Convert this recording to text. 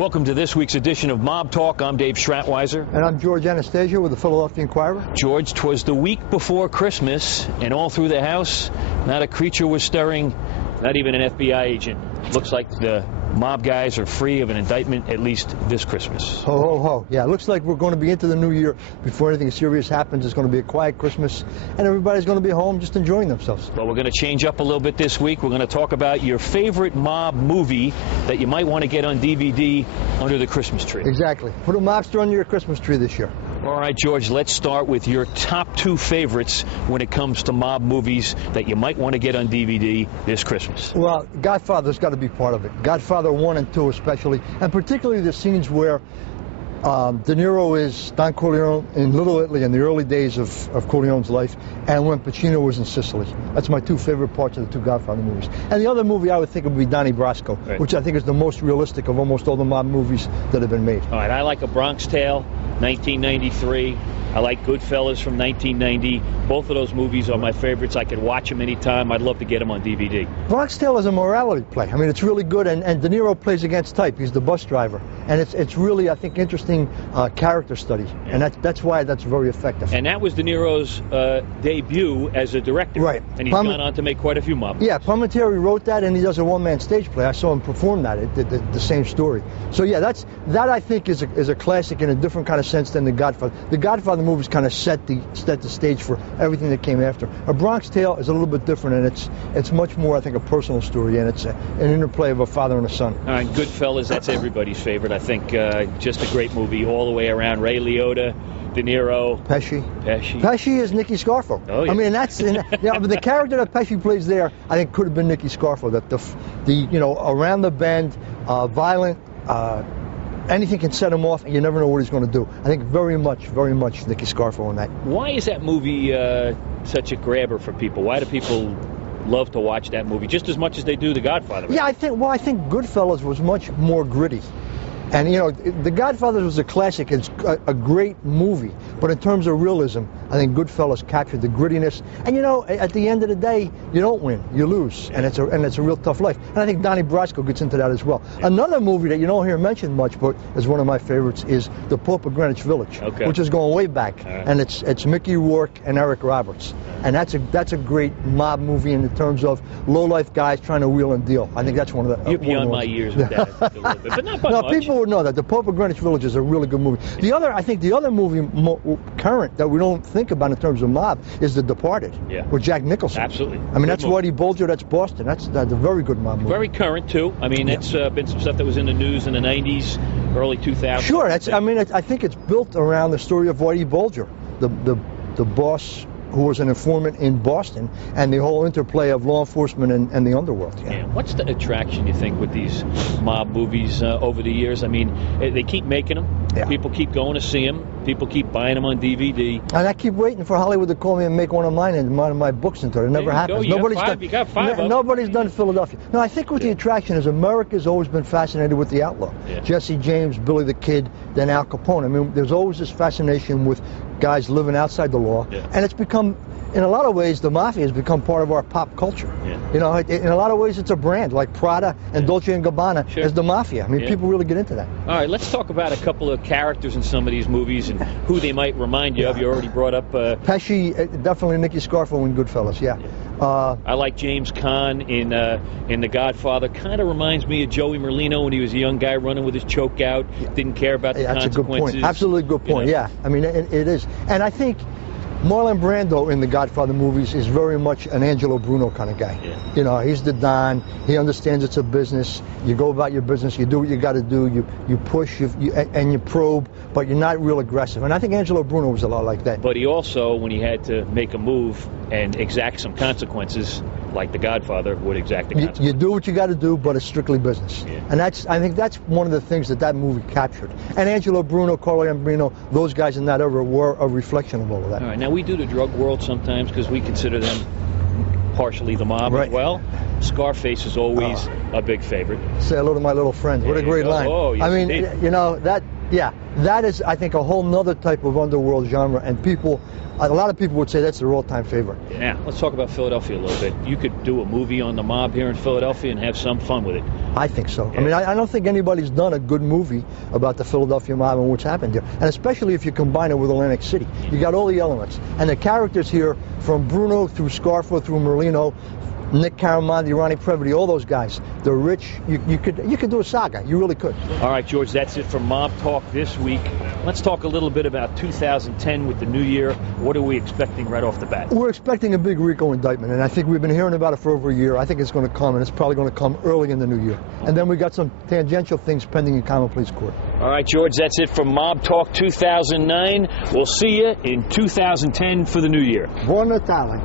Welcome to this week's edition of Mob Talk. I'm Dave Schratweiser. And I'm George Anastasia with the Philadelphia Inquirer. George, 'twas the week before Christmas, and all through the house, not a creature was stirring, not even an FBI agent. Looks like the mob guys are free of an indictment, at least this Christmas. Ho, ho, ho. Yeah, it looks like we're going to be into the new year before anything serious happens. It's going to be a quiet Christmas, and everybody's going to be home just enjoying themselves. Well, we're going to change up a little bit this week. We're going to talk about your favorite mob movie that you might want to get on DVD under the Christmas tree. Exactly. Put a mobster under your Christmas tree this year. All right, George, let's start with your top two favorites when it comes to mob movies that you might want to get on DVD this Christmas. Well, Godfather's got to be part of it. Godfather 1 and 2 especially, and particularly the scenes where De Niro is Don Corleone in Little Italy in the early days of Corleone's life, and when Pacino was in Sicily. That's my two favorite parts of the two Godfather movies. And the other movie I would think would be Donnie Brasco, right, which I think is the most realistic of almost all the mob movies that have been made. All right, I like A Bronx Tale, 1993. I like Goodfellas from 1990. Both of those movies are my favorites. I could watch them anytime. I'd love to get them on DVD. Bronx Tale is a morality play. I mean, it's really good, and De Niro plays against type. He's the bus driver, and it's really, I think, interesting character study, and that's why that's very effective. And that was De Niro's debut as a director. Right. And he's gone on to make quite a few mob. Yeah, Palminteri wrote that, and he does a one-man stage play. I saw him perform that, the same story. So yeah, that I think is a classic in a different kind of sense than The Godfather. The Godfather movies kind of set the stage for everything that came after. A Bronx Tale is a little bit different, and it's much more, I think, a personal story, and it's an interplay of a father and a son. All right, Goodfellas, that's everybody's favorite. I think just a great movie all the way around. Ray Liotta, De Niro, Pesci is Nicky Scarfo. Oh, yeah. I mean, but the character that Pesci plays there, I think, could have been Nicky Scarfo. That the around the bend, violent. Anything can set him off, and you never know what he's going to do. I think very much Nicky Scarfo in that. Why is that movie such a grabber for people? Why do people love to watch that movie just as much as they do The Godfather? Yeah, I think Goodfellas was much more gritty. And, The Godfather was a classic. It's a great movie. But in terms of realism, I think Goodfellas captured the grittiness. And, at the end of the day, you don't win. You lose. And it's a real tough life. And I think Donnie Brasco gets into that as well. Yeah. Another movie that you don't hear mentioned much, but is one of my favorites, is The Pope of Greenwich Village, which is going way back. Right. And it's Mickey Rourke and Eric Roberts. And that's a great mob movie in terms of low-life guys trying to wheel and deal. I think that's one of the... You're beyond my years with that a little bit, but not by much. People would know that. The Pope of Greenwich Village is a really good movie. I think the other movie current that we don't think about in terms of mob is The Departed, with Jack Nicholson. Absolutely. I mean, that's Whitey Bulger, that's Boston. That's a very good mob movie. Very current, too. I mean, it's been some stuff that was in the news in the 90s, early 2000s. Sure. I think it's built around the story of Whitey Bulger, the boss who was an informant in Boston, and the whole interplay of law enforcement and the underworld. Yeah. What's the attraction, you think, with these mob movies over the years? I mean, they keep making them. Yeah. People keep going to see them. People keep buying them on DVD. And I keep waiting for Hollywood to call me and make one of mine and one of my books into it. It never happens. You got five of them. Nobody's done Philadelphia. No, I think what the attraction is, America's always been fascinated with the outlaw. Yeah. Jesse James, Billy the Kid, then Al Capone. I mean, there's always this fascination with guys living outside the law, and it's become, in a lot of ways, the mafia has become part of our pop culture. Yeah. In a lot of ways, it's a brand, like Prada and Dolce & Gabbana is the mafia. I mean, people really get into that. All right, let's talk about a couple of characters in some of these movies and who they might remind you of. You already brought up... Pesci, definitely Nicky Scarfo in Goodfellas, I like James Caan in The Godfather. Kind of reminds me of Joey Merlino when he was a young guy running with his choke out, didn't care about the consequences. That's a good point. Absolutely good point, yeah. I mean, it is. And I think Marlon Brando in the Godfather movies is very much an Angelo Bruno kind of guy. Yeah. He's the Don. He understands it's a business. You go about your business. You do what you got to do. You push and you probe, but you're not real aggressive. And I think Angelo Bruno was a lot like that. But he also, when he had to make a move and exact some consequences, like The Godfather would exact the consequences. You do what you got to do, but it's strictly business. Yeah. And I think that's one of the things that movie captured. And Angelo Bruno, Carlo Gambino, those guys in that era were a reflection of all of that. All right, now we do the drug world sometimes because we consider them partially the mob as well. Scarface is always a big favorite. Say hello to my little friend. What a great line. Oh, yes, I mean, indeed. Yeah, that is, I think, a whole nother type of underworld genre, and people, a lot of people would say that's their all-time favorite. Now, let's talk about Philadelphia a little bit. You could do a movie on the mob here in Philadelphia and have some fun with it. I think so. Yeah. I mean, I don't think anybody's done a good movie about the Philadelphia mob and what's happened there, and especially if you combine it with Atlantic City. You got all the elements, and the characters here, from Bruno through Scarfo through Merlino, Nick Caramonte, Ronnie Previty, all those guys. They're rich. You could do a saga. You really could. All right, George, that's it for Mob Talk this week. Let's talk a little bit about 2010 with the new year. What are we expecting right off the bat? We're expecting a big RICO indictment, and I think we've been hearing about it for over a year. I think it's going to come, and it's probably going to come early in the new year. And then we got some tangential things pending in common pleas court. All right, George, that's it for Mob Talk 2009. We'll see you in 2010 for the new year. Buon Natale.